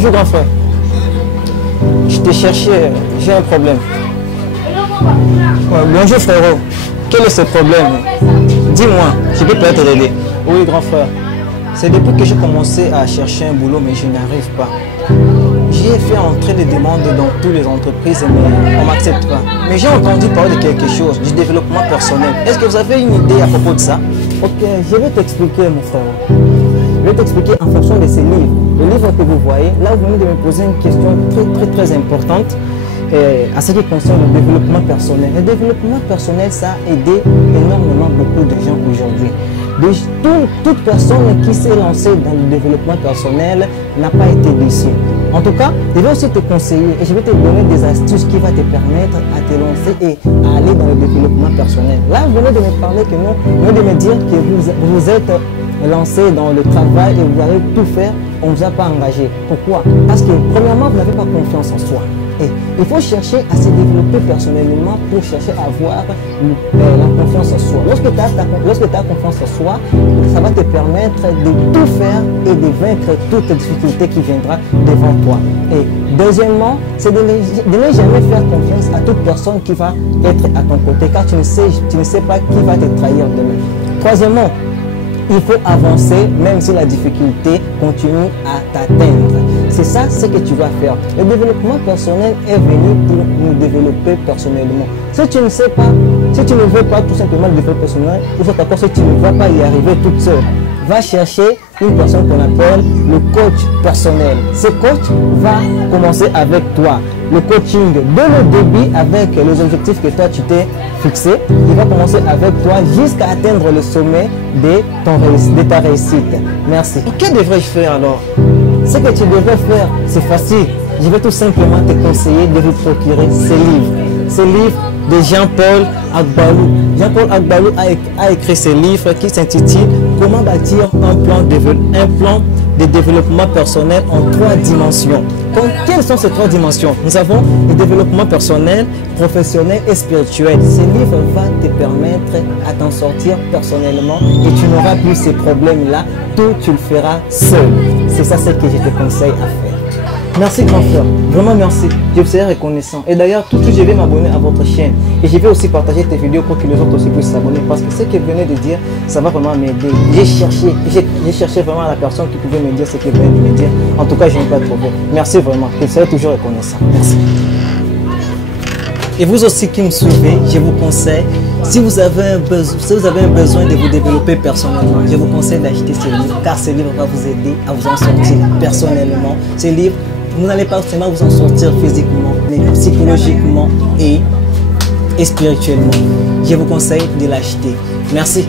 Bonjour grand frère. Je t'ai cherché, j'ai un problème. Bonjour frérot. Quel est ce problème? Dis-moi, je peux peut-être t'aider. Oui grand frère. C'est depuis que j'ai commencé à chercher un boulot mais je n'arrive pas. J'ai fait entrer des demandes dans toutes les entreprises mais on ne m'accepte pas. Mais j'ai entendu parler de quelque chose, du développement personnel. Est-ce que vous avez une idée à propos de ça? Ok, je vais t'expliquer mon frère. Je vais t'expliquer en fonction de ces livres. Le livre que vous voyez, là vous venez de me poser une question très importante à ce qui concerne le développement personnel. Le développement personnel, ça a aidé énormément beaucoup de gens aujourd'hui. Toute personne qui s'est lancée dans le développement personnel n'a pas été déçue. En tout cas, je vais aussi te conseiller et je vais te donner des astuces qui vont te permettre à te lancer et à aller dans le développement personnel. Là, vous venez de me parler que non, vous venez de me dire que vous êtes lancé dans le travail et vous allez tout faire, on ne vous a pas engagé. Pourquoi? Parce que premièrement, vous n'avez pas confiance en soi. Et il faut chercher à se développer personnellement pour chercher à avoir la confiance en soi. Lorsque tu as confiance en soi, ça va te permettre de tout faire et de vaincre toute difficulté qui viendra devant toi. Et deuxièmement, c'est de ne jamais faire confiance à toute personne qui va être à ton côté, car tu ne sais pas qui va te trahir demain. Troisièmement, il faut avancer même si la difficulté continue à t'atteindre. C'est ça ce que tu vas faire. Le développement personnel est venu pour nous développer personnellement. Si tu ne sais pas, si tu ne veux pas tout simplement développer personnel, il faut d'accord si tu ne vas pas y arriver toute seule. Va chercher une personne qu'on appelle le coach personnel. Ce coach va commencer avec toi. Le coaching dès le début avec les objectifs que toi tu t'es fixé. Il va commencer avec toi jusqu'à atteindre le sommet de ta réussite. Merci. Que devrais-je faire alors? Ce que tu devrais faire, c'est facile. Je vais tout simplement te conseiller de vous procurer ces livres. Ces livres de Jean-Paul Agbalou. Jean-Paul Agbalou a écrit ce livre qui s'intitule « Comment bâtir un plan de développement personnel en 3 dimensions ». Quelles sont ces 3 dimensions? Nous avons le développement personnel, professionnel et spirituel. Ce livre va te permettre à t'en sortir personnellement et tu n'auras plus ces problèmes-là. Tout, tu le feras seul. C'est ça ce que je te conseille à faire. Merci grand frère, vraiment merci, je vous serai reconnaissant. Et d'ailleurs, tout de suite, je vais m'abonner à votre chaîne. Et je vais aussi partager tes vidéos pour que les autres aussi puissent s'abonner. Parce que ce que vous venez de dire, ça va vraiment m'aider. J'ai cherché vraiment la personne qui pouvait me dire ce que vous venez de me dire. En tout cas, je n'ai pas trouvé. Merci vraiment, je serai toujours reconnaissant. Merci. Et vous aussi qui me suivez, je vous conseille, si vous avez un besoin de vous développer personnellement, je vous conseille d'acheter ce livre, car ce livre va vous aider à vous en sortir personnellement. Ce livre, vous n'allez pas seulement vous en sortir physiquement, mais psychologiquement et spirituellement. Je vous conseille de l'acheter. Merci.